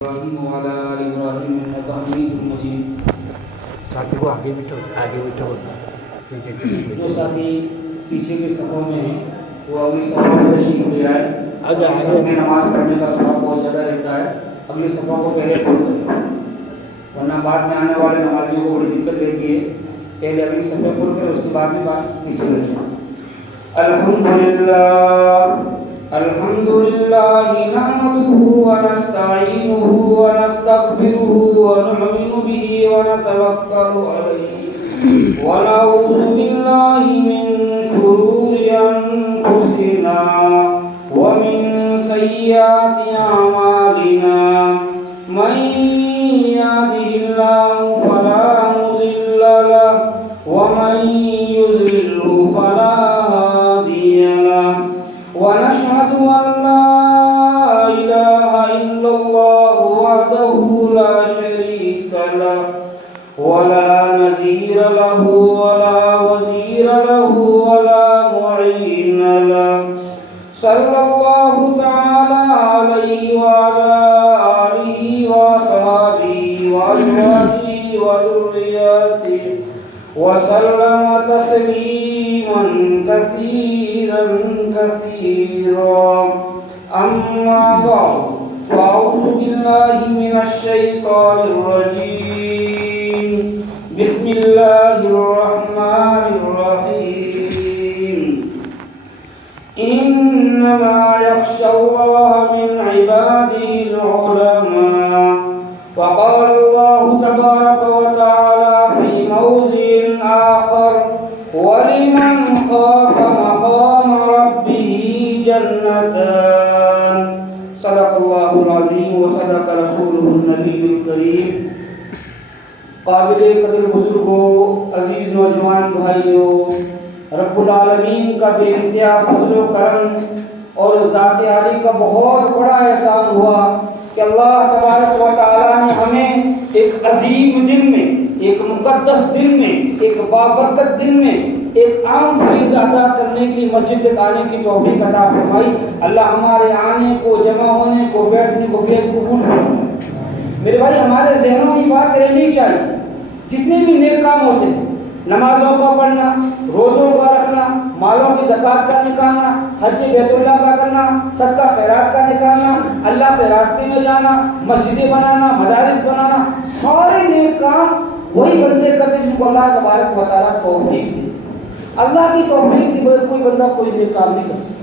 ابراہیم وعلی آل ابراہیم انک حمید مجید۔ ساتھی کو آگے بٹھو جو ساتھی پیچھے کے صفوں میں ہیں وہ اگلی صفوں میں تشریف لے آئے۔ سب میں نماز پڑھنے کا ثواب بہت زیادہ رہتا ہے، اگلی صفوں کو پہلے پڑھ کریں، ورنہ بعد میں آنے والے نمازیوں کو بڑی دقت رہتی ہے۔ پہلے اگلی صفیں پڑھ کر اس کے بعد میں بات پیچھے رکھیں۔ الحمدللہ نحمده ونستعینه ونستغفره ونؤمن به ونتوکل علیہ ونعوذ باللہ من شرور انفسنا ومن سیئات اعمالنا من یهده اللہ فلا مضل له ومن یضلل فلا هادی له ونشهد أن لا إله إلا الله وحده لا شريك له ولا نظير له ولا وزير له ولا معين له صلى الله تعالى عليه وعلى آله وصحبه وأزواجه وذرياته وسلم تسليما كثيرا كثيرا أما بعد فأعوذ بالله من الشيطان الرجيم بسم الله الرحمن الرحيم إنما يخشى الله من عباده العلماء وقال الله تبارك وتعالى في موضع آخر ولمن خاف مقام ربه جنتان صدق الله العظيم وصدق رسوله النبي الكريم۔ قابل قدر بزرگوں، عزیز نوجوان بھائیوں، رب العالمین کا بے انتہا فضل و کرم اور ذات عالی کا بہت بڑا احسان ہوا کہ اللہ تبارک و تعالی نے ہمیں ایک عظیم دن میں، ایک مقدس دن میں، ایک بابرکت دن میں ایک عام فریضہ ادا کرنے کے لیے مسجد تک آنے کی توفیق عطا فرمائی۔ اللہ ہمارے آنے کو، جمع ہونے کو، بیٹھنے کو بے قبول فرمائے۔ میرے بھائی، ہمارے ذہنوں میں یہ بات رہنی چاہیے، جتنے بھی نیک کام ہوتے ہیں، نمازوں کا پڑھنا، روزوں کا رکھنا، مالوں کی زکوٰۃ کا نکالنا، حج بیت اللہ کا کرنا، صدقہ خیرات کا نکالنا، اللہ کے راستے میں جانا، مسجدیں بنانا، مدارس بنانا، سارے نیک کام وہی بندے کرتے جن کو اللہ تبارک و تعالیٰ توفیق دے۔ اللہ کی توفیق کے بغیر کوئی بندہ کوئی نیک کام نہیں کر سکتا۔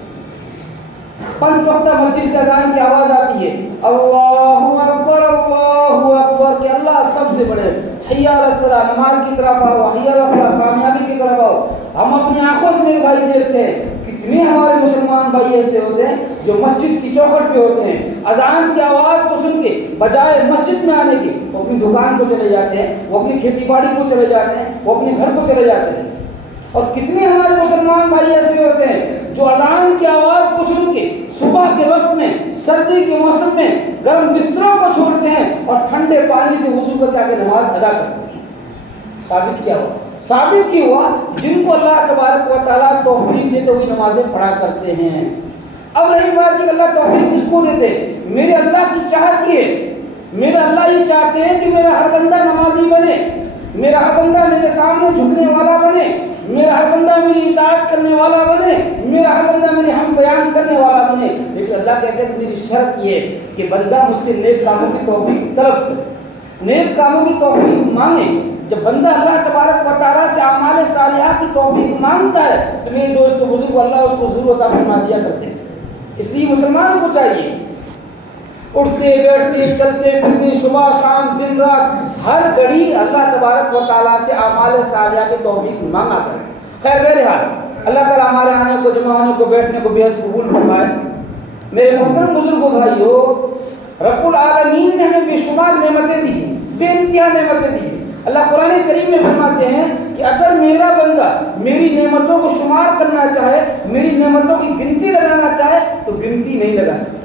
5 وقتہ مسجد سے اذان کی آواز آتی ہے، اللہ اکبر کہ اللہ سب سے بڑے، حی علی الصلاۃ، نماز کی طرف آؤ، حی علی الفلاح، کامیابی کی طرف آؤ۔ ہم اپنی آنکھوں سے میرے بھائی دیکھتے ہیں کتنے ہمارے مسلمان بھائی ایسے ہوتے ہیں جو مسجد کی چوکھٹ پہ ہوتے ہیں، اذان کی آواز کو سن کے بجائے مسجد میں آنے کے وہ اپنی دکان کو چلے جاتے ہیں، وہ اپنی کھیتی باڑی کو چلے جاتے ہیں، وہ اپنے گھر کو چلے جاتے ہیں۔ اور کتنے ہمارے مسلمان بھائی ایسے ہوتے ہیں جو اذان کی آواز کو سن کے صبح کے وقت میں، سردی کے موسم میں گرم بستروں کو چھوڑتے ہیں اور ٹھنڈے پانی سے وضو کر کے آگے نماز ادا کرتے ہیں۔ ثابت کیا ہوا؟ ثابت یہ ہوا جن کو اللہ تبارک و تعالیٰ توفیق دیتے ہوئی نمازیں پڑھا کرتے ہیں۔ اب رہی بات کہ اللہ توفیق کس کو دیتے؟ میرے اللہ کی چاہت یہ، میرے اللہ یہ چاہتے ہیں کہ میرا ہر بندہ نمازی بنے، میرا ہر بندہ میرے سامنے جھکنے والا بنے، میرا ہر بندہ میری اطاعت کرنے والا بنے، میرا ہر بندہ میرے ہم بیان کرنے والا بنے۔ لیکن اللہ کہتے ہیں کہ میری شرط یہ ہے کہ بندہ مجھ سے نیک کاموں کی توفیق طلب کرے، نیک کاموں کی توفیق مانگے۔ جب بندہ اللہ تبارک و تعالیٰ سے اعمال صالحہ کی توفیق مانگتا ہے تو میرے دوست بزرگ اللہ اس کو ضرور عطا فرما دیا کرتے ہیں۔ اس لیے مسلمان کو چاہیے اٹھتے بیٹھتے چلتے پھرتے صبح شام دن رات ہر گھڑی اللہ تبارک و تعالیٰ سے اعمال صالحہ کی توفیق مانگا کرے۔ خیر بہرحال اللہ تعالیٰ ہمارے آنے کو، جمع ہونے کو، بیٹھنے کو بےحد قبول فرمائے۔ میرے محترم بزرگوں بھائیوں، رب العالمین نے ہمیں بے شمار نعمتیں دی ہیں، بے انتہا نعمتیں دی ہیں۔ اللہ قرآن کریم میں فرماتے ہیں کہ اگر میرا بندہ میری نعمتوں کو شمار کرنا چاہے، میری نعمتوں کی گنتی لگانا چاہے تو گنتی نہیں لگا سکتا۔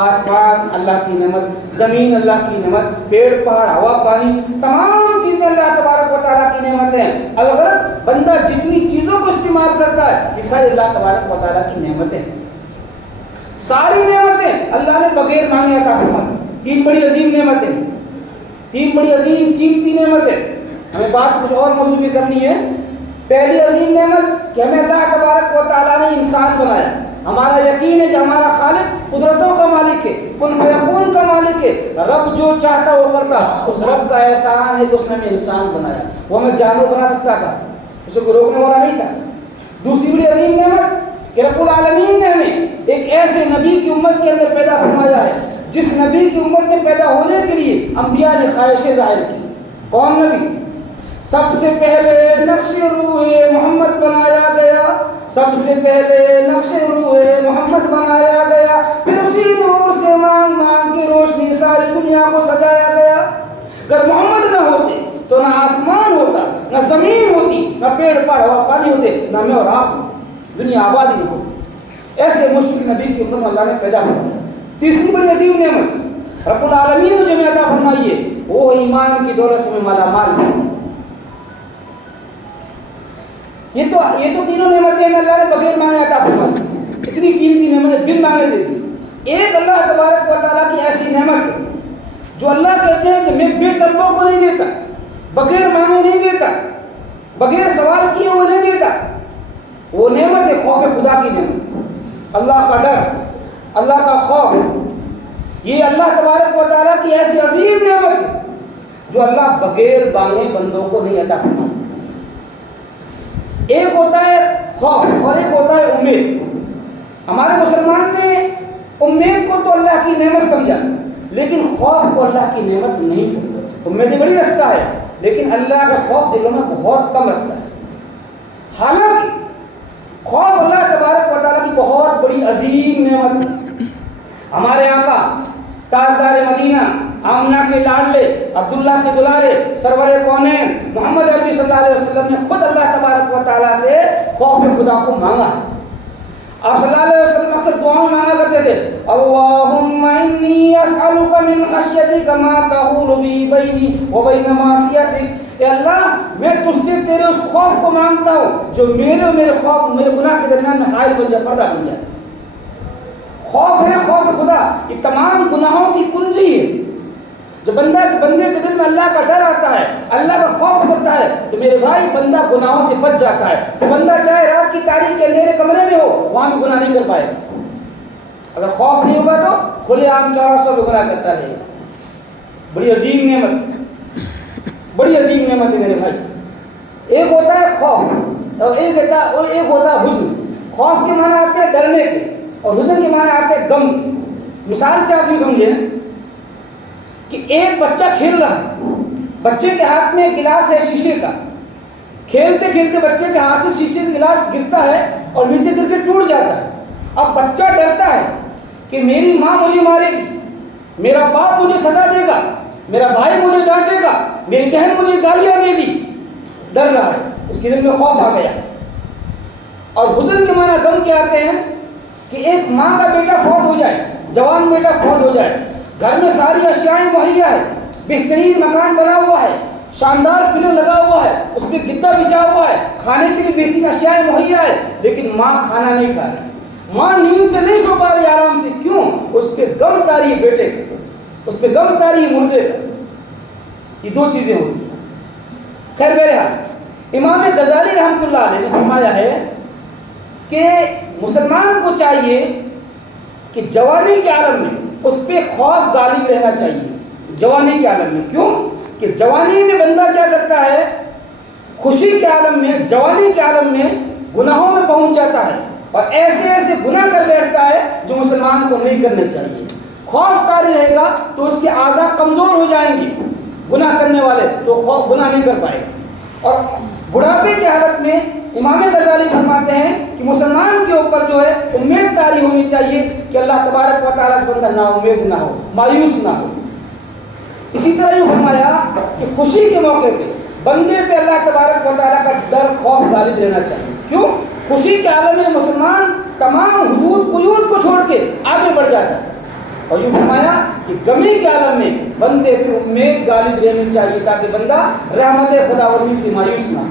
آسمان اللہ کی نعمت، زمین اللہ کی نعمت، پیڑ پہاڑ ہوا پانی تمام چیزیں اللہ تبارک و تعالیٰ کی نعمتیں ہیں۔ الغرض بندہ جتنی چیزوں کو استعمال کرتا ہے یہ ساری اللہ تبارک و تعالیٰ کی نعمتیں ہیں۔ ساری نعمتیں اللہ نے بغیر مانگے عطا فرما دی۔ تین بڑی عظیم نعمتیں، تین بڑی عظیم قیمتی نعمتیں. ہمیں بات کچھ اور موضوع بھی کرنی ہے. پہلی عظیم نعمت کہ ہمیں اللہ تبارک و تعالیٰ نے انسان بنایا. ہمارا یقین ہے کہ ہمارا خالق قدرتوں کا مالک ہے، کن فیکون کا مالک ہے. رب جو چاہتا وہ کرتا. اس رب کا احسان ہے کہ اس نے ہمیں انسان بنایا. وہ ہمیں جانور بنا سکتا تھا، اسے کوئی روکنے والا نہیں تھا. دوسری بڑی عظیم نعمت کہ رب العالمین نے ہمیں ایک ایسے نبی کی امت کے اندر پیدا فرمایا ہے جس نبی کی امت میں پیدا ہونے کے لیے انبیاء نے خواہشیں ظاہر کی. کون نبی؟ سب سے پہلے نقش روح محمد بنایا گیا، سب سے پہلے نقش روح محمد بنایا گیا، پھر اسی نور سے مانگ مانگ کے روشنی ساری دنیا کو سجایا گیا. اگر محمد نہ ہوتے تو نہ آسمان ہوتا، نہ زمین ہوتی، نہ پیڑ پہاڑ پانی ہوتے، نہ میں اور آپ دنیا آبادی نہ ہوتی. ایسے مشرق نبی کی امت اللہ نے پیدا فرمایا. تیسری بڑی عظیم نعمت رب العالمین نے جو ہمیں عطا فرمائی ہے وہ ایمان کی دولت سے مالا مال ہے. یہ تو تینوں نعمتیں ہمیں اللہ نے بغیر مانگے عطا فرمائی. اتنی قیمتی نعمتیں بن مانگے دے دی. ایک اللہ تبارک و تعالیٰ کی ایسی نعمت ہے جو اللہ کہتے ہیں کہ میں بے طلبوں کو نہیں دیتا، بغیر مانگے نہیں دیتا، بغیر سوال کیے وہ نہیں دیتا. وہ نعمت ہے خوف خدا کی نعمت، اللہ کا ڈر، اللہ کا خوف. یہ اللہ تبارک و تعالیٰ کی ایسی عظیم نعمت ہے جو اللہ بغیر مانگے بندوں کو نہیں عطا فرماتا. ایک ہوتا ہے خوف اور ایک ہوتا ہے امید. ہمارے مسلمان نے امید کو تو اللہ کی نعمت سمجھا لیکن خوف کو اللہ کی نعمت نہیں سمجھا. امیدیں بڑی رکھتا ہے لیکن اللہ کا خوف دلوں میں بہت کم رکھتا ہے. حالانکہ خوف اللہ تبارک و تعالیٰ کی بہت بڑی عظیم نعمت ہے. ہمارے آقا تاجدار مدینہ، آمنہ کے لاڈلے، عبداللہ کے دلارے، سرور کونین محمد عربی صلی اللہ علیہ وسلم نے خود اللہ تبارک و تعالیٰ سے خوف خدا کو مانگا. آپ صلی اللہ علیہ وسلم اکثر دعاؤں مانگا کرتے تھے، اللہم انی اسألک من خشیتک ما تحول بی بینی و بین معصیتک. اے اللہ میں تجھ سے تیرے اس خوف کو مانگتا ہوں جو میرے اور میرے گناہ کے درمیان میں حائل بن جائے، پردہ بن جائے. خوف ہے خوف خدا، یہ تمام گناہوں کی کنجی ہے. جو بندے کے دل میں اللہ کا ڈر آتا ہے، اللہ کا خوف اترتا ہے تو میرے بھائی بندہ گناہوں سے بچ جاتا ہے. تو بندہ چاہے رات کی تاریک کے اندھیرے کمرے میں ہو وہاں بھی گناہ نہیں کر پائے گا. اگر خوف نہیں ہوگا تو کھلے عام چوراستوں پہ گناہ کرتا رہے گا. بڑی عظیم نعمت، بڑی عظیم نعمت ہے میرے بھائی. ایک ہوتا ہے خوف اور ایک ہوتا ہے حزن. خوف کے معنی آتے ہیں ڈرنے کے اور حزن کے معنی آتے ہیں غم کے. مثال سے آپ یہ سمجھیں کہ ایک بچہ کھیل رہا ہے، بچے کے ہاتھ میں ایک گلاس ہے شیشے کا. کھیلتے کھیلتے بچے کے ہاتھ سے شیشے کا گلاس گرتا ہے اور نیچے گر کے ٹوٹ جاتا ہے. اب بچہ ڈرتا ہے کہ میری ماں مجھے مارے گی، میرا باپ مجھے سزا دے گا، میرا بھائی مجھے ڈانٹے گا، میری بہن مجھے گالیاں دے گی. ڈر رہا ہے، اس کے دل میں خوف آ گیا. اور حزن کے معنی غم کے آتے ہیں کہ ایک ماں کا بیٹا فوت ہو جائے، جوان بیٹا فوت ہو جائے، گھر میں ساری اشیاء مہیا ہے، بہترین مکان بنا ہوا ہے، شاندار پلو لگا ہوا ہے، اس پہ گدا بچھا ہوا ہے، کھانے کے لیے بہترین اشیاء مہیا ہے، لیکن ماں کھانا نہیں کھا رہی، ماں نیند سے نہیں سو پا رہی آرام سے. کیوں؟ اس پہ غم تاری ہے بیٹے کا، اس پہ غم تاری ہے مردے کا. یہ دو چیزیں ہوتی ہیں. خیر بہرحال امام غزالی رحمۃ اللہ علیہ نے فرمایا ہے کہ مسلمان کو چاہیے کہ جوانی کے عالم میں اس پہ خوف غالب رہنا چاہیے. جوانی کے عالم میں کیوں کہ جوانی میں بندہ کیا کرتا ہے، خوشی کے عالم میں، جوانی کے عالم میں گناہوں میں پہنچ جاتا ہے اور ایسے ایسے گناہ کر بیٹھتا ہے جو مسلمان کو نہیں کرنے چاہیے. خوف طاری رہے گا تو اس کے اعضاء کمزور ہو جائیں گے، گناہ کرنے والے تو خوف گناہ نہیں کر پائے گا. اور بڑھاپے کی حالت میں امام غزالی فرماتے ہیں کہ مسلمان کے اوپر جو ہے امید طاری ہونی چاہیے کہ اللہ تبارک و تعالیٰ سے بندہ نا امید نہ ہو، مایوس نہ ہو. اسی طرح یہ فرمایا کہ خوشی کے موقع پہ بندے پہ اللہ تبارک و تعالیٰ کا ڈر خوف غالب رہنا چاہیے. کیوں؟ خوشی کے عالم میں مسلمان تمام حدود قیود کو چھوڑ کے آگے بڑھ جاتا ہے. اور یہ فرمایا کہ غمی کے عالم میں بندے پہ امید غالب رہنی چاہیے تاکہ بندہ رحمت خداوندی سے مایوس نہ ہو.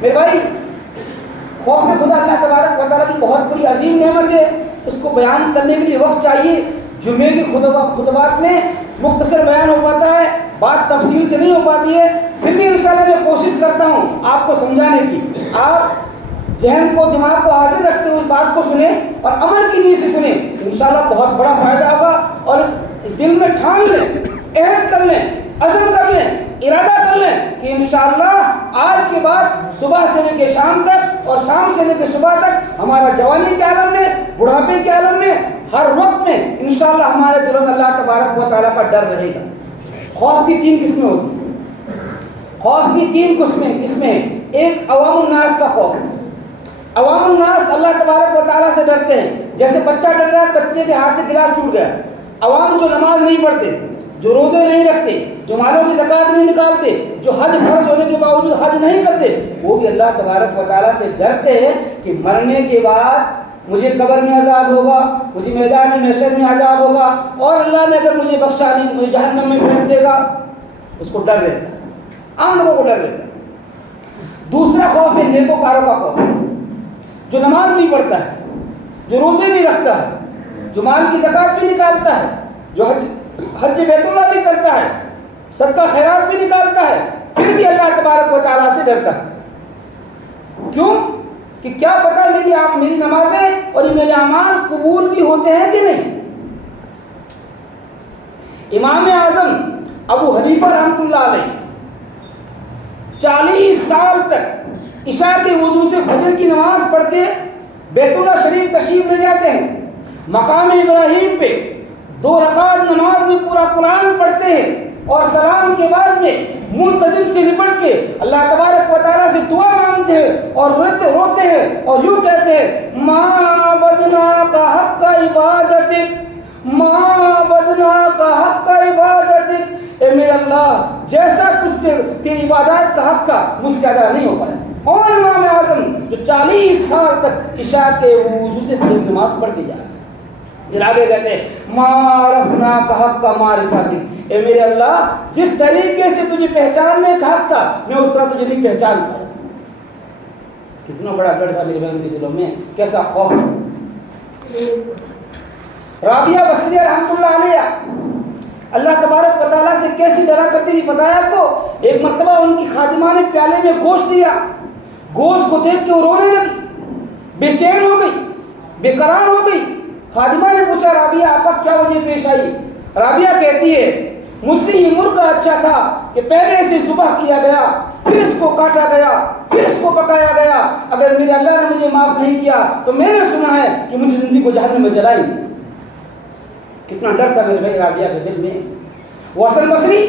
میرے بھائی خوف خدا اللہ تبارک و تعالیٰ کی بہت بڑی عظیم نعمت ہے. اس کو بیان کرنے کے لیے وقت چاہیے. جمعے کی خطبات میں مختصر بیان ہو پاتا ہے، بات تفصیل سے نہیں ہو پاتی ہے، پھر بھی انشاءاللہ میں کوشش کرتا ہوں آپ کو سمجھانے کی۔ آپ ذہن کو دماغ کو حاضر رکھتے ہوئے بات کو سنیں اور عمل کی نیت سے سنیں، انشاءاللہ بہت بڑا فائدہ ہوگا۔ اور اس دل میں ٹھان لیں، عہد کر لیں، عزم کر لیں، ارادہ کر لیں کہ انشاءاللہ آج کے بعد صبح سے لے کے شام تک اور شام سے لے کے صبح تک ہمارا جوانی کے عالم میں، بڑھاپے کے عالم میں، ہر وقت میں انشاءاللہ ہمارے دلوں میں اللہ تبارک و تعالیٰ کا ڈر رہے گا۔ خوف کی 3 قسمیں ہوتی ہیں، خوف کی 3 قسمیں ہیں۔ ایک عوام الناس کا خوف، عوام الناس اللہ تبارک و تعالیٰ سے ڈرتے ہیں، جیسے بچہ ڈر رہا ہے، بچے کے ہاتھ سے گلاس ٹوٹ گیا۔ عوام جو نماز نہیں پڑھتے، جو روزے نہیں رکھتے، جو مالوں کی زکوٰۃ نہیں نکالتے، جو حج فرض ہونے کے باوجود حج نہیں کرتے، وہ بھی اللہ تبارک و تعالیٰ سے ڈرتے ہیں کہ مرنے کے بعد مجھے قبر میں عذاب ہوگا، مجھے میدان محشر میں عذاب ہوگا، اور اللہ نے اگر مجھے بخشا نہیں تو مجھے جہنم میں پھینک دے گا۔ اس کو ڈر رہتا ہے، عام لوگوں کو ڈر رہتا ہے۔ دوسرا خوف ہے نیکوکاروں کا خوف، جو نماز نہیں پڑھتا ہے، جو روزے بھی رکھتا ہے، جو مال کی زکوٰۃ بھی نکالتا ہے، جو حج بیت اللہ بھی کرتا ہے، صدقہ خیرات بھی نکالتا ہے، پھر بھی اللہ تبارک و تعالیٰ سے ڈرتا ہے۔ کیوں؟ کہ کیا پتہ میری نمازیں اور میرے اعمال قبول بھی ہوتے ہیں کہ نہیں۔ امام اعظم ابو حنیفہ رحمۃ اللہ علیہ 40 سال تک عشاء کے وضو سے فجر کی نماز پڑھ کے بیت اللہ شریف تشریف لے جاتے ہیں، مقام ابراہیم پہ 2 رکعت نماز میں پورا قرآن پڑھتے ہیں، اور سلام کے بعد میں منتظم سے نپٹ کے اللہ تبارک و تعالیٰ سے دعا مانگتے ہیں اور روتے ہیں اور یوں کہتے ہیں ما بدنا کا حق کا عبادتک، ما بدنا کا حق کا عبادتک، اے میرے اللہ جیسا تجھ سے تیری عبادات کا حق کا مجھ سے ادا نہیں ہو پایا۔ اور امام اعظم جو 40 سال تک عشاء کے وضو سے فجر کی نماز پڑھ کے جا رہے ہیں، پھر آگے کہتے ہیں معرفنا کا حق کا معرفتک، اے میرے اللہ جس طریقے سے تجھے پہچاننے کا حق تھا میں اس طرح تجھے نہیں پہچان پایا۔ کتنا بڑا ڈر تھا میرے بہن کے دلوں میں، کیسا خوف۔ رابعہ بصریہ رحمۃ اللہ علیہ اللہ تبارک و تعالیٰ سے کیسی ڈرا کرتی تھی پتہ ہے آپ کو؟ ایک مرتبہ ان کی خادمہ نے پیالے میں گوشت دیا، گوشت کو دیکھ کے وہ رونے لگی، بے چین ہو گئی، بے قرار ہو گئی۔ خادمہ نے پوچھا رابعہ آپ کا کیا وجہ پیش آئی؟ رابعہ کہتی ہے مجھ سے یہ مرغا اچھا تھا کہ پہلے اسے ذبح کیا گیا، پھر اس کو کاٹا گیا، پھر اس کو پکایا گیا، اگر میرے اللہ نے مجھے معاف نہیں کیا تو میں نے سنا ہے کہ مجھے زندگی کو جہنم میں جلائیں گے۔ کتنا ڈر تھا میرے بھائی رابعہ کے دل میں۔ وہ حسن بصری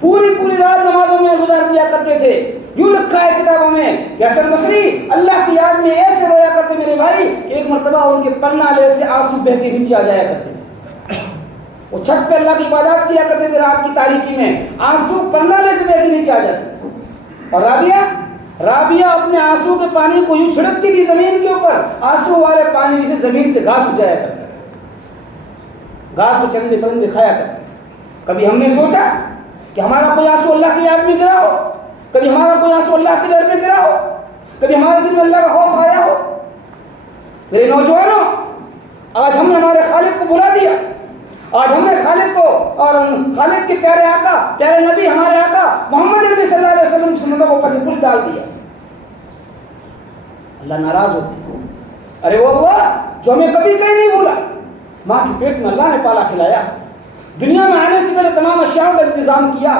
پوری رات نمازوں میں گزار دیا کرتے تھے، یوں لکھا ہے کتابوں میں کہ حسن بصری اللہ کی یاد میں ایسے رویا کرتے میرے بھائی کہ ایک مرتبہ ان کے پنالے سے آنسو بہہ کے نیچے آ جایا کرتے تھے۔ وہ چھت پہ اللہ کی عبادات کیا کرتے تھے رات کی تاریکی میں، آنسو پنالے سے بہہ کے نیچے آ جاتے تھے۔ اور رابعہ اپنے آنسو کے پانی کو یوں چھڑکتی تھی زمین کے اوپر، آنسو والے پانی سے زمین سے گھاس اٹھ جایا کرتا تھا، گھاس کو چرندے پرندے کھایا کرتے۔ کبھی ہم نے سوچا کہ ہمارا کوئی آنسو اللہ کی یاد میں گرا ہو، کبھی ہمارا کوئی آنسو اللہ کے ڈر میں گرا ہو، کبھی ہمارے دل میں اللہ کا خوف آیا ہو؟ میرے نوجوانوں، آج ہم نے ہمارے خالق کو بلا دیا، آج ہم نے خالق کو اور خالق کے پیارے آقا، پیارے نبی ہمارے آقا محمد عربی صلی اللہ علیہ وسلم کی سنتوں کو اوپر سے کچھ ڈال دیا۔ اللہ ناراض ہوتے ہیں، ارے وہ اللہ جو ہمیں کبھی کہیں نہیں بولا، ماں کے پیٹ میں اللہ نے پالا کھلایا، دنیا میں آنے سے پہلے تمام اشیاء کا انتظام کیا۔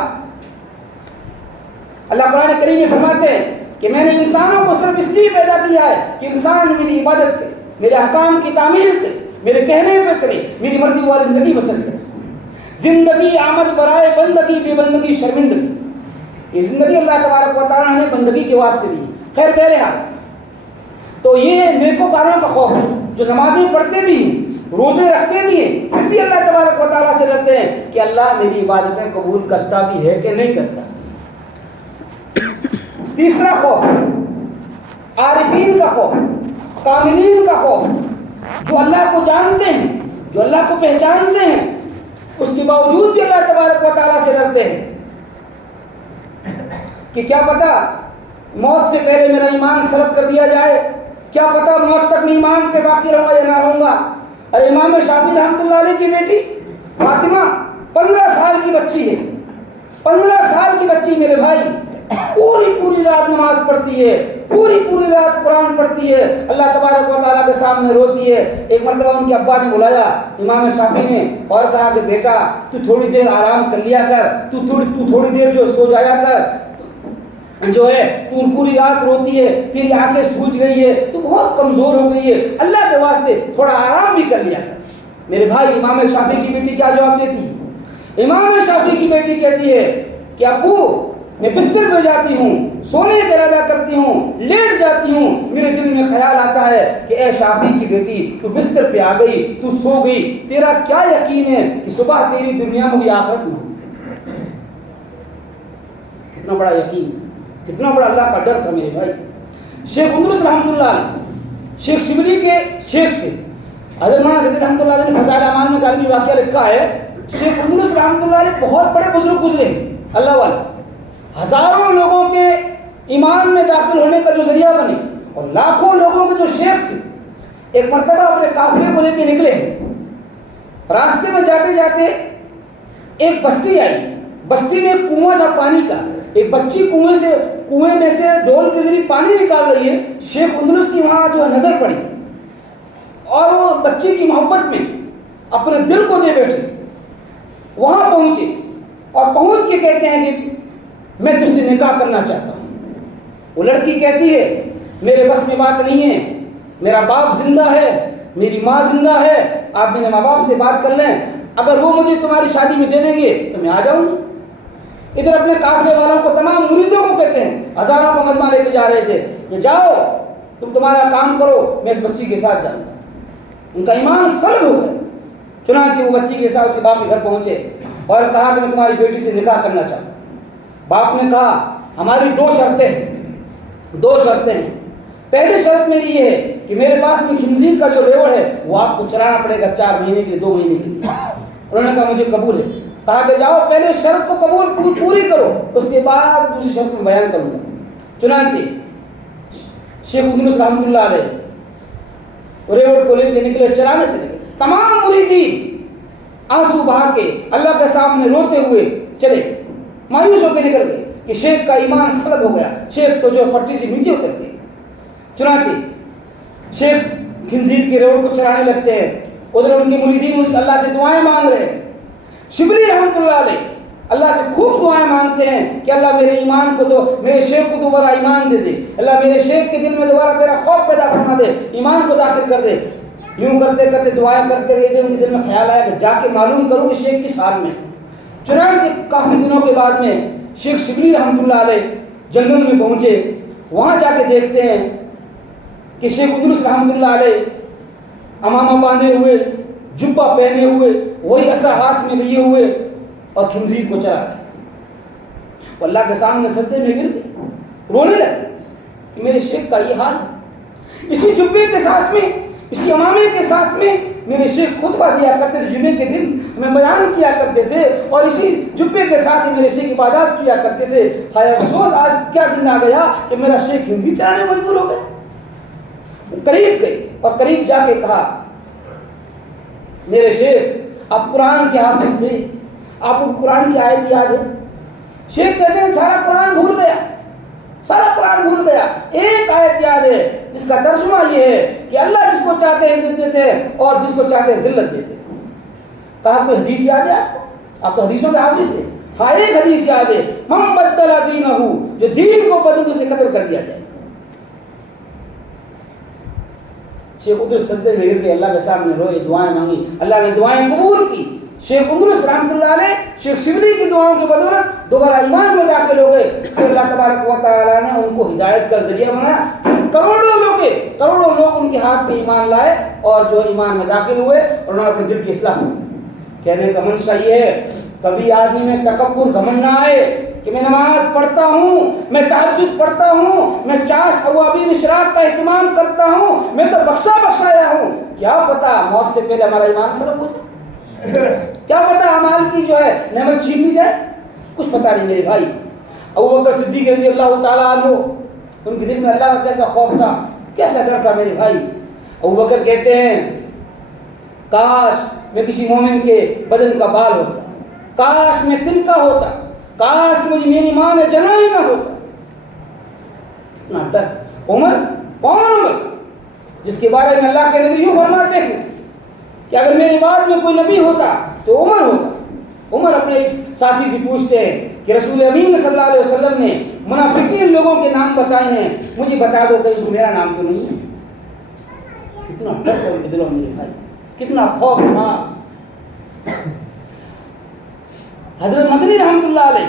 اللہ قرآن کریم میں فرماتے ہیں کہ میں نے انسانوں کو صرف اس لیے پیدا کیا ہے کہ انسان میری عبادت کرے، میرے احکام کی تعمیل کرے، میرے کہنے پہ چلے، میری مرضی والی زندگی بسر کرے۔ زندگی عمل برائے بندگی، بے بندگی شرمندگی۔ یہ زندگی اللہ تبارک و تعالیٰ نے ہمیں بندگی کے واسطے دی۔ خیر بہرحال تو یہ نیکوکاروں کا خوف ہے جو نمازیں پڑھتے بھی ہیں، روزے رکھتے بھی ہیں، پھر بھی اللہ تبارک و تعالیٰ سے ڈرتے ہیں کہ اللہ میری عبادتیں قبول کرتا بھی ہے کہ نہیں کرتا۔ تیسرا خوف عارفین کا خوف، کاملین کا خوف، جو اللہ کو جانتے ہیں، جو اللہ کو پہچانتے ہیں، اس کے باوجود بھی اللہ تبارک و تعالیٰ سے ڈرتے ہیں کہ کیا پتہ موت سے پہلے میرا ایمان سلب کر دیا جائے، کیا پتہ موت تک میں ایمان پہ باقی رہوں گا یا نہ رہوں گا، اور امام شافعی رحمۃ اللہ علیہ کی بیٹی فاطمہ 15 سال کی بچی ہے، 15 سال کی بچی میرے بھائی پوری رات نماز پڑھتی ہے، پوری رات قرآن پڑھتی ہے، اللہ تبارک و تعالیٰ کے سامنے روتی ہے۔ ایک مرتبہ ان کے ابا نے بلایا امام شافعی نے اور کہا کہ بیٹا تو تھوڑی دیر آرام کر لیا کر، تو تھوڑی دیر جو سو جایا کر، جو ہے تو پوری رات روتی ہے، تیری آنکھیں سوج گئی ہے، تو بہت کمزور ہو گئی ہے، اللہ کے واسطے تھوڑا آرام بھی کر لیا کر۔ میرے بھائی امام شافعی کی بیٹی کیا جواب دیتی ہے؟ امام شافعی کی بیٹی کہتی ہے کہ ابو میں بستر پہ جاتی ہوں، سونے کا ارادہ کرتی ہوں، لیٹ جاتی ہوں، میرے دل میں خیال آتا ہے کہ اے شافعی کی بیٹی تو بستر پہ آ گئی، تو سو گئی، تیرا کیا یقین ہے کہ صبح تیری دنیا میں ہوئی آخرت میں ہوئی؟ کتنا بڑا یقین تھا، کتنا بڑا اللہ کا ڈر تھا میرے بھائی۔ شیخ اندلس رحمۃ اللہ علیہ شیخ شبلی کے شیخ تھے۔ حضرت مولانا سید رحمۃ اللہ علیہ نے فضائل اعمال میں غالبی واقعہ لکھا ہے، شیخ اندلس رحمۃ اللہ علیہ بہت بڑے بزرگ گزرے ہیں اللہ والے، ہزاروں لوگوں کے ایمان میں داخل ہونے کا جو ذریعہ بنے اور لاکھوں لوگوں کے جو شیخ تھے۔ ایک مرتبہ اپنے قافلے کو لے کے نکلے، راستے میں جاتے جاتے ایک بستی آئی، بستی میں ایک کنواں تھا پانی کا، ایک بچی کنویں میں سے ڈول کے ذریعے پانی نکال رہی ہے، شیخ اندلس کی وہاں جو ہے نظر پڑی اور وہ بچی کی محبت میں اپنے دل کو دے بیٹھے، وہاں پہنچے اور پہنچ کے کہتے ہیں کہ میں تجھ سے نکاح کرنا چاہتا ہوں۔ وہ لڑکی کہتی ہے میرے بس میں بات نہیں ہے، میرا باپ زندہ ہے، میری ماں زندہ ہے، آپ میرے ماں باپ سے بات کر لیں، اگر وہ مجھے تمہاری شادی میں دے دیں گے تو میں آ جاؤں گی۔ ادھر اپنے قافلے والوں کو، تمام مریدوں کو کہتے ہیں، ہزاروں کا مجمع لے کے جا رہے تھے کہ جاؤ تمہارا کام کرو، میں اس بچی کے ساتھ جاؤں گا۔ ان کا ایمان سلب ہو گیا، چنانچہ وہ بچی کے ساتھ اس کے باپ کے گھر پہنچے اور کہا کہ میں تمہاری بیٹی سے نکاح کرنا چاہتا ہوں۔ باپ نے کہا ہماری دو شرطیں ہیں، پہلی شرط میری یہ ہے کہ میرے پاس میں خنزیر کا جو ریوڑ ہے وہ آپ کو چلانا پڑے گا 4 مہینے کے لیے، 2 مہینے کے لیے۔ انہوں نے کہا مجھے قبول ہے۔ کہا کہ جاؤ پہلے شرط کو قبول پوری کرو، اس کے بعد دوسری شرط میں بیان کروں گا۔ چنانچہ شیخ اندلس رحمۃ اللہ علیہ ریوڑ کو لے کے نکلے، چلانے چلے گئے، تمام مریدین آنسو بہا کے اللہ کے سامنے روتے ہوئے چلے، مایوس ہو کے نکل گئے کہ شیخ کا ایمان سلب ہو گیا، شیخ تو جو پٹی سے نیچے اتر گئے۔ چنانچہ شیخ خنزیر کے ریوڑ کو چلانے لگتے ہیں، ادھر ان کے مریدین اللہ سے دعائیں مانگ رہے ہیں۔ شبلی رحمۃ اللہ علیہ اللہ سے خوب دعائیں مانگتے ہیں کہ اللہ میرے ایمان کو دو، میرے شیخ کو دوبارہ ایمان دے دے، اللہ میرے شیخ کے دل میں دوبارہ تیرا خوف پیدا فرما دے، ایمان کو داخل کر دے۔ یوں کرتے کرتے دعائیں کرتے رہے، ان کے دل میں خیال آیا کہ جا کے معلوم کروں کہ شیخ کس حال میں ہے۔ چنانچہ کافی دنوں کے بعد میں شیخ شبلی رحمۃ اللہ علیہ جنگل میں پہنچے، وہاں جا کے دیکھتے ہیں کہ شیخ اندلس رحمۃ اللہ علیہ امامہ باندھے ہوئے، جبہ پہنے ہوئے، وہی عصا ہاتھ میں لیے ہوئے اور خنزیر کو چلا رہے۔ وہ اللہ کے سامنے سجدے میں گر گئے، رونے لگے کہ میرے شیخ کا یہ حال ہے۔ اسی جبے کے ساتھ میں، اسی امامے کے ساتھ میں میرے شیخ خطبہ دیا کرتے تھے، جمعے کے دن ہمیں بیان کیا کرتے تھے، اور اسی جبے کے ساتھ میرے شیخ عبادات کیا کرتے تھے۔ ہائے افسوس آج کیا دن آ گیا کہ میرا شیخ خنزیر چلانے میں مجبور ہو گئے۔ وہ قریب گئے اور قریب جا کے کہا میرے شیخ آپ قرآن کے حافظ تھے، آپ کو قرآن کی آیت یاد ہے؟ شیخ کہتے ہیں سارا قرآن بھول گیا، سارا قرآن بھول گیا، ایک آیت یاد ہے جس کا ترجمہ یہ ہے کہ اللہ جس کو چاہتے ہیں عزت دیتے ہیں اور جس کو چاہتے ہیں ذلت دیتے ہیں۔ کہا کوئی حدیث یاد ہے آپ تو حدیثوں کے حافظ تھے؟ ہاں ایک حدیث یاد ہے، من بدل دینہ، جو دین کو بدل اسے قتل کر دیا جائے۔ شیخ اندلس سجدے میں گر کے اللہ کے سامنے روئے، دعائیں مانگی، اللہ نے دعائیں قبول کی۔ شیخ اندلس رحمۃ اللہ علیہ شیخ شبلی کی دعاؤں کی بدولت دوبارہ ایمان میں داخل ہو گئے۔ پھر اللہ تبارک و تعالیٰ نے ان کو ہدایت کا ذریعہ بنایا، کروڑوں لوگ ان کے ہاتھ پہ ایمان لائے اور جو ایمان میں داخل ہوئے اور انہوں نے اپنے دل کی اصلاح کی۔ کہنے کا منشا یہ ہے کبھی آدمی میں تکبر گھمنڈ نہ آئے کہ میں نماز پڑھتا ہوں، میں تہجد پڑھتا ہوں، میں چاشت اوابین اشراق کا اہتمام کرتا ہوں، میں تو بخشایا ہوں۔ کیا پتا موت سے پہلے ہمارا ایمان سلب ہو جائے، کیا پتا اعمال کی جو ہے نعمت چھین لی جائے، کچھ پتا نہیں میرے بھائی۔ ابوبکر صدیق رضی اللہ تعالیٰ عنہ، ان کے دل میں اللہ کا کیسا خوف تھا، کیسا ڈر تھا میرے بھائی۔ ابوبکر کہتے ہیں کاش میں کسی مومن کے بدن کا بال ہوتا، کاش میں تنکا ہوتا، کاش کہ مجھے میری ماں نے جنا ہی نہ ہوتا. اتنا درد. عمر کون عمر جس کے بارے میں اللہ کے نبی یوں فرماتے ہیں کہ اگر میرے بعد میں کوئی نبی ہوتا تو عمر ہوتا. عمر اپنے ایک ساتھی سے پوچھتے ہیں کہ رسول امین صلی اللہ علیہ وسلم نے منافقین لوگوں کے نام بتائے ہیں، مجھے بتا دو کہ میرا نام تو نہیں ہے. کتنا ڈر تھا ان کے دلوں میں بھائی، کتنا خوف تھا. حضرت مدنی رحمۃ اللہ علیہ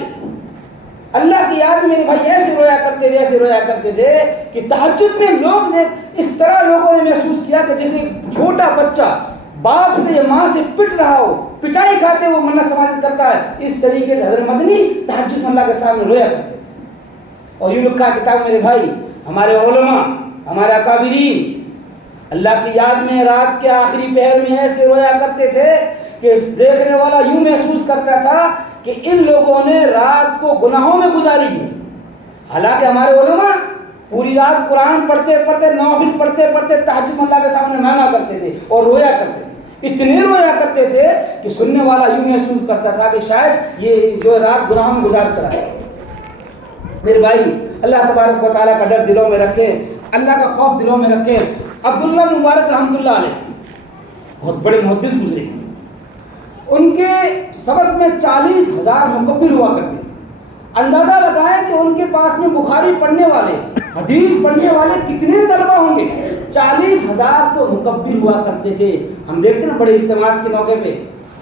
اللہ کی یاد میں میرے بھائی ایسے رویا کرتے تھے کہ تہجد میں لوگ اس طرح لوگوں نے محسوس کیا کہ جیسے چھوٹا بچہ باپ سے یا ماں سے پٹ رہا ہو، پٹائی کھاتے وہ منت سماجت کرتا ہے، اس طریقے سے حضرت مدنی تہجد میں اللہ کے سامنے رویا کرتے تھے. اور یوں لکھا کتاب میرے بھائی ہمارے علماء، ہمارے اکابرین اللہ کی یاد میں رات کے آخری پہر میں ایسے رویا کرتے تھے کہ دیکھنے والا یوں محسوس کرتا تھا کہ ان لوگوں نے رات کو گناہوں میں گزاری ہے. حالانکہ ہمارے علماء پوری رات قرآن پڑھتے نوافل پڑھتے تہجد اللہ کے سامنے مانگا کرتے تھے اور رویا کرتے تھے. اتنے رویا کرتے تھے کہ سننے والا یوں محسوس کرتا تھا کہ شاید یہ جو رات گناہوں میں گزار کر آئے. میرے بھائی اللہ تبارک و تعالیٰ کا ڈر دلوں میں رکھیں، اللہ کا خوف دلوں میں رکھیں. عبداللہ بن مبارک رحمۃ اللہ علیہ بہت بڑے محدث گزرے. ان کے سبق میں 40,000 مکبر ہوا کرتے تھے. اندازہ لگائیں کہ ان کے پاس میں بخاری پڑھنے والے، حدیث پڑھنے والے کتنے طلبہ ہوں گے. 40,000 تو مکبر ہوا کرتے تھے. ہم دیکھتے نا بڑے اجتماعات کے موقع پہ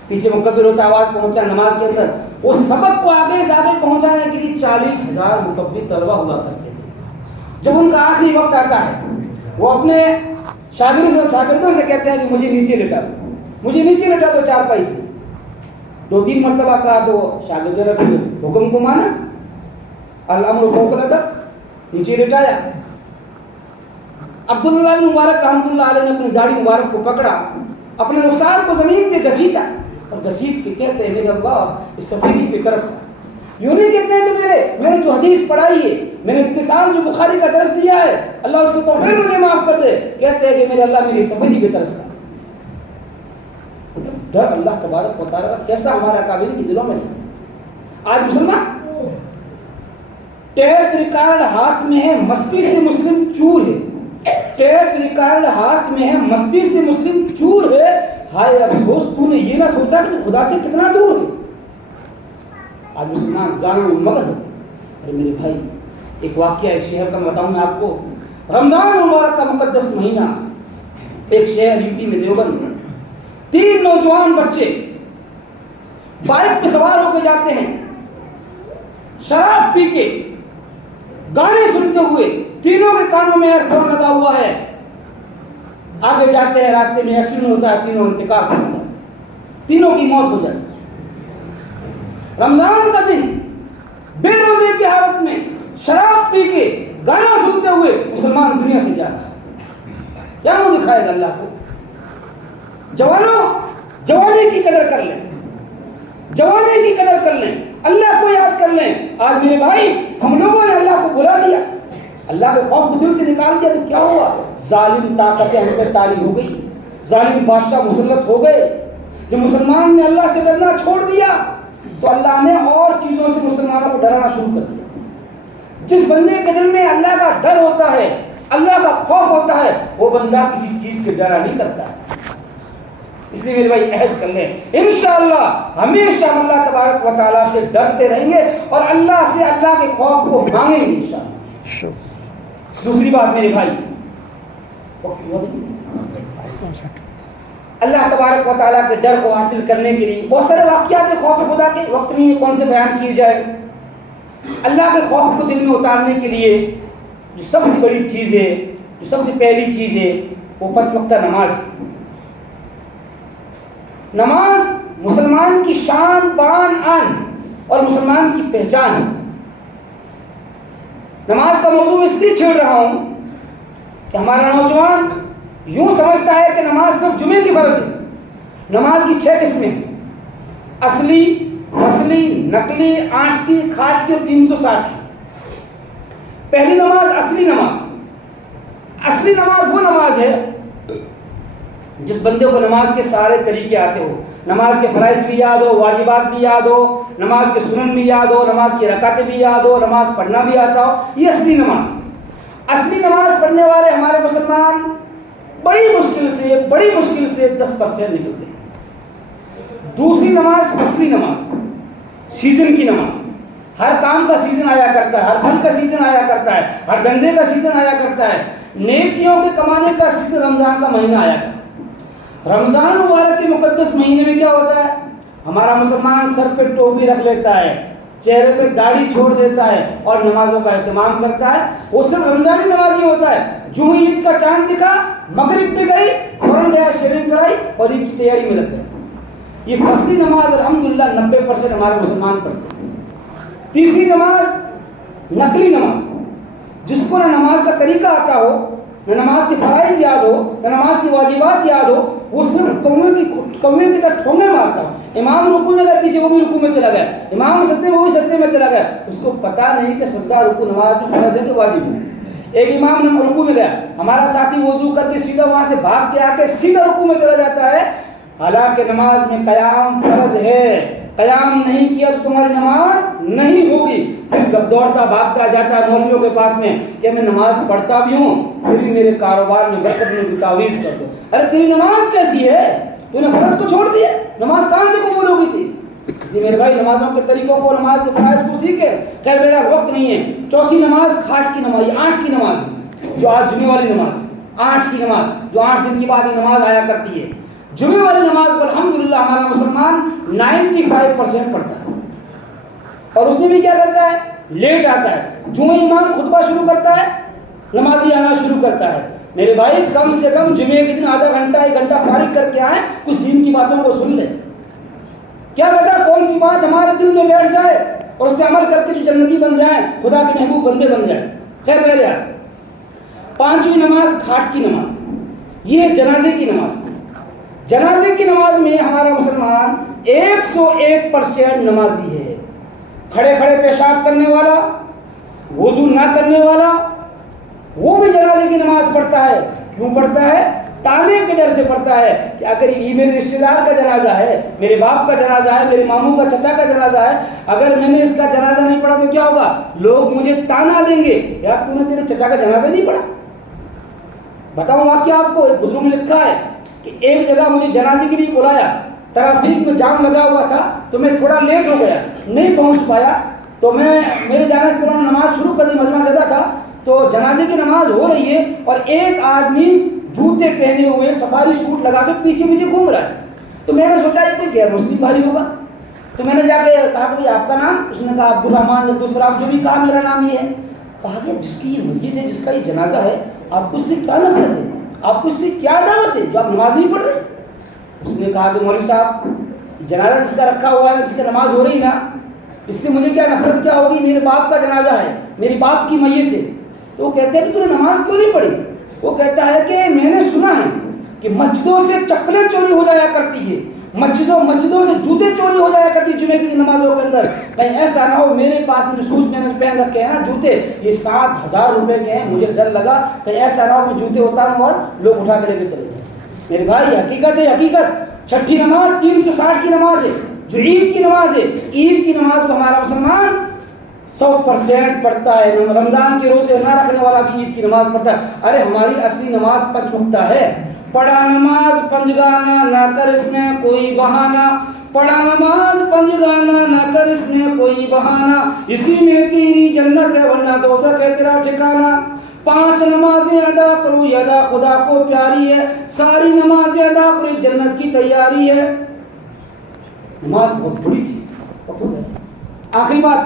پیچھے مکبر ہوتا، آواز پہنچا نماز کے اندر، وہ سبق کو آگے سے آگے پہنچانے کے لیے 40,000 مکبر طلبہ ہوا کرتے تھے. جب ان کا آخری وقت آتا ہے وہ اپنے شاگردوں سے کہتے ہیں کہ مجھے نیچے لٹا دو چارپائی سے. 2-3 مرتبہ کہا تو شاگردوں نے پھر حکم کو مانا، الامر فوق العدد، نیچے لٹایا. عبداللہ بن مبارک رحمۃ اللہ علیہ نے اپنی داڑھی مبارک کو پکڑا، اپنے رخسار کو زمین پہ گھسیٹا اور گھسیٹ کے کہتے ہیں میرے اللہ اس سفیدی پہ ترس کر. یوں نہیں کہتے ہیں کہ میں نے جو حدیث پڑھائی ہے، میں نے اتصال جو بخاری کا درس دیا ہے، اللہ اس کو توفیق مجھے معاف کر دے. کہتے ہیں کہ میرے اللہ میری سفیدی پہ ترس کر. ڈر اللہ تبارک و تعالیٰ کیسا ہمارے اکابرین کے دلوں میں ہے. آج مسلمان ٹیپ ریکارڈ ہاتھ میں ہے، مستی سے مسلم چور ہے. ٹیپ ریکارڈ ہاتھ میں ہے، مستی سے مسلم چور ہے. ہائے افسوس تو نے یہ نہ سوچا کہ خدا سے کتنا دور ہے. آج مسلمان گانوں میں مگن ہے. ارے میرے بھائی ایک واقعہ ایک شہر کا بتاؤں میں آپ کو. رمضان مبارک کا مقدس مہینہ، ایک شہر یو پی میں دیوبند، 3 نوجوان بچے بائک پہ سوار ہو کے جاتے ہیں، شراب پی کے گانے سنتے ہوئے، تینوں کے کانوں میں ایئر فون لگا ہوا ہے. آگے جاتے ہیں، راستے میں ایکسیڈنٹ ہوتا ہے، تینوں انتقال ہو جاتا ہے، تینوں کی موت ہو جاتی ہے. رمضان کا دن بے روزے کی حالت میں شراب پی کے گانا سنتے ہوئے مسلمان دنیا سے جا رہا ہے. کیا منہ دکھائے گا اللہ کو؟ جوانوں جوانی کی قدر کر لیں، جوانی کی قدر کر لیں، اللہ کو یاد کر لیں. آج میرے بھائی ہم لوگوں نے اللہ کو بلا دیا، اللہ کے خوف کو دل سے نکال دیا تو کیا ہوا؟ ظالم طاقتیں ہم پہ طاری ہو گئی، ظالم بادشاہ مسلط ہو گئے. جب مسلمان نے اللہ سے ڈرنا چھوڑ دیا تو اللہ نے اور چیزوں سے مسلمانوں کو ڈرانا شروع کر دیا. جس بندے کے دل میں اللہ کا ڈر ہوتا ہے، اللہ کا خوف ہوتا ہے، وہ بندہ کسی چیز سے ڈرا نہیں کرتا ہے. اس لیے میرے بھائی عہد کر لیں، انشاءاللہ ہمیشہ ہم اللہ تبارک و تعالیٰ سے ڈرتے رہیں گے اور اللہ سے اللہ کے خوف کو مانگیں گے انشاءاللہ. دوسری بات میرے بھائی، اللہ تبارک و تعالیٰ کے ڈر کو حاصل کرنے کے لیے بہت سارے واقعات ہیں خوف خدا کے، وقت نہیں ہے کون سے بیان کیے جائے. اللہ کے خوف کو دل میں اتارنے کے لیے جو سب سے بڑی چیز ہے، جو سب سے پہلی چیز ہے، وہ 5 وقتہ نماز. نماز مسلمان کی شان بان آن اور مسلمان کی پہچان ہے. نماز کا موضوع اس لیے چھیڑ رہا ہوں کہ ہمارا نوجوان یوں سمجھتا ہے کہ نماز صرف جمعے کی فرض ہے. نماز کی 6 قسمیں ہیں، اصلی، فصلی، نقلی، آنٹھ کی، کھاٹ کی اور 360 کی. پہلی نماز اصلی نماز. اصلی نماز وہ نماز ہے جس بندے کو نماز کے سارے طریقے آتے ہو، نماز کے فرائض بھی یاد ہو، واجبات بھی یاد ہو، نماز کے سنن بھی یاد ہو، نماز کی رکعتیں بھی یاد ہو، نماز پڑھنا بھی آتا ہو، یہ اصلی نماز۔ اصلی نماز پڑھنے والے ہمارے مسلمان بڑی مشکل سے 10% نکلتے ہیں۔ دوسری نماز فصلی نماز، سیزن کی نماز، ہر کام کا سیزن آیا کرتا ہے، ہر فن کا سیزن آیا کرتا ہے، ہر دھندے کا سیزن آیا کرتا ہے، نیکیوں کے کمانے کا سیزن رمضان کا مہینہ آیا کرتا ہے۔ رمضان مبارک کے مقدس مہینے میں کیا ہوتا ہے؟ ہمارا مسلمان سر پہ ٹوپی رکھ لیتا ہے، چہرے پہ داڑھی چھوڑ دیتا ہے اور نمازوں کا اہتمام کرتا ہے۔ وہ صرف رمضانی نماز ہی ہوتا ہے۔ جو ہی عید کا چاند دکھا، مغرب پہ گئی، فوراً گیا شیونگ کرائی اور عید کی تیاری میں لگ گیا۔ یہ فصلی نماز الحمدللہ 90% ہمارے مسلمان پڑھتے ہیں۔ تیسری نماز نقلی نماز، جس کو نہ نماز کا طریقہ آتا ہو، نہ نماز کے فرائض یاد ہو، نہ نماز کی واجبات یاد ہو، وہ صرف کوے کی طرح ٹھونگے مارتا ہو۔ امام رکوع میں گیا، پیچھے وہ بھی رکوع میں چلا گیا، امام سجدے میں، وہ بھی سجدے میں چلا گیا۔ اس کو پتہ نہیں کہ سجدہ رکوع نماز میں فرض ہے کہ واجب ہے۔ ایک امام رکوع میں گیا، ہمارا ساتھی وضو کر کے سیدھا وہاں سے بھاگ کے آ کے سیدھا رکوع میں چلا جاتا ہے، حالانکہ نماز میں قیام فرض ہے۔ قیام نہیں کیا تو تمہاری نماز نہیں ہوگی۔ پھر دوڑتا بھاگتا جاتا ہے مولویوں کے پاس میں کہ میں نماز پڑھتا بھی ہوں، پھر بھی میرے کاروبار میں برکت نہیں ہوگی، تعویذ کر دو۔ ارے تیری نماز کیسی ہے؟ تو نے فرض کو چھوڑ دیا، نماز کہاں سے قبول ہوگی تھی؟ اس لیے میرے بھائی نمازوں کے طریقوں کو، نماز کے فرائض کو سیکھے۔ خیر میرا وقت نہیں ہے۔ چوتھی نماز کھاٹ کی نماز، 8 کی نماز جو آج جمعے والی نماز، 8 کی نماز جو 8 دن کے بعد یہ نماز آیا کرتی ہے۔ جمعے والی نماز کو الحمدللہ ہمارا مسلمان 95% پڑھتا ہے، اور اس میں بھی کیا کرتا ہے؟ لیٹ آتا ہے۔ جو امام خطبہ شروع کرتا ہے، نمازی آنا شروع کرتا ہے۔ میرے بھائی کم سے کم جمعے کے دن آدھا گھنٹہ 1 گھنٹہ فارغ کر کے آئیں، کچھ دین کی باتوں کو سن لیں۔ کیا پتا کون سی بات ہمارے دل میں بیٹھ جائے اور اس پہ عمل کر کے جو جنتی بن جائیں، خدا کے محبوب بندے بن جائیں۔ خیر میرے یار، 5ویں نماز کھاٹ کی نماز، یہ ہے جنازے کی نماز۔ جنازے کی نماز میں ہمارا مسلمان 101% نمازی ہے۔ کھڑے کھڑے پیشاب کرنے والا، وضو نہ کرنے والا، وہ بھی جنازے کی نماز پڑھتا ہے۔ کیوں پڑھتا ہے؟ تانے کے ڈر سے پڑھتا ہے کہ اگر یہ میرے رشتہ دار کا جنازہ ہے، میرے باپ کا جنازہ ہے، میرے ماموں کا چچا کا جنازہ ہے، اگر میں نے اس کا جنازہ نہیں پڑھا تو کیا ہوگا؟ لوگ مجھے تانا دیں گے، یار تو نے تیرے چچا کا جنازہ نہیں پڑھا۔ بتاؤں واقعہ آپ کو، ایک بزرگ نے لکھا ہے کہ ایک جگہ مجھے جنازے کے لیے بلایا، ٹریفک میں جام لگا ہوا تھا تو میں تھوڑا لیٹ ہو گیا، نہیں پہنچ پایا، تو میں میرے جانے سے پہلے نماز شروع کر دی، مجمع زیادہ تھا، تو جنازے کی نماز ہو رہی ہے اور ایک آدمی جوتے پہنے ہوئے سفاری سوٹ لگا کے پیچھے پیچھے گھوم رہا ہے۔ تو میں نے سوچا یہ کوئی غیر مسلم بھائی ہوگا، تو میں نے جا کے کہا کہ آپ کا نام؟ اس نے کہا عبدالرحمن، عبدالسلام، جو بھی کہا میرا نام یہ ہے۔ کہا کہ جس کی یہ میت ہے، جس کا یہ جنازہ ہے، آپ کو اس سے کیا نفرت ہے؟ آپ کو اس سے کیا دعوت ہے جو آپ نماز نہیں پڑھ رہے؟ اس نے کہا کہ مولوی صاحب، جنازہ جس کا رکھا ہوا ہے، جس کا نماز ہو رہی نا، اس سے مجھے کیا نفرت کیا ہوگی؟ میرے باپ کا جنازہ ہے، میری باپ کی میت ہے۔ تو وہ کہتے ہیں کہ تو نے نماز کیوں نہیں پڑھی؟ وہ کہتا ہے کہ میں نے سنا ہے کہ مسجدوں سے چپلیں چوری ہو جایا کرتی ہے، مسجدوں سے جوتے چوری ہو جایا کرتی جمعے کی نمازوں کے اندر، کہیں ایسا نہ ہو میرے پاس میں شوز میں نے پہن رکھے ہیں نا جوتے، یہ 7,000 روپے کے ہیں، مجھے ڈر لگا کہیں ایسا نہ ہو میں جوتے اتاروں اور لوگ اٹھا کے لے کے چلے جائیں۔ میرے بھائی حقیقت ہے، حقیقت۔ چھٹی نماز 360 کی نماز ہے، جو عید کی نماز ہے۔ عید کی نماز کو ہمارا مسلمان 100% پڑھتا ہے۔ رمضان کے روزے نہ رکھنے والا بھی عید کی نماز پڑھتا ہے۔ ارے ہماری اصلی نماز 5 وقتہ ہے۔ پڑھا نماز پنجگانا، نہ کر اس میں کوئی بہانہ، پڑھا نماز پنجگانا، نہ کر اس میں کوئی بہانہ، اسی میں تیری جنت ہے ورنہ دوزخ ہے تیرا ٹھکانہ۔ 5 نمازیں ادا کرو، یہ ادا خدا کو پیاری ہے، ساری نمازیں ادا کرو جنت کی تیاری ہے۔ نماز بہت بڑی چیز ہے۔ آخری بات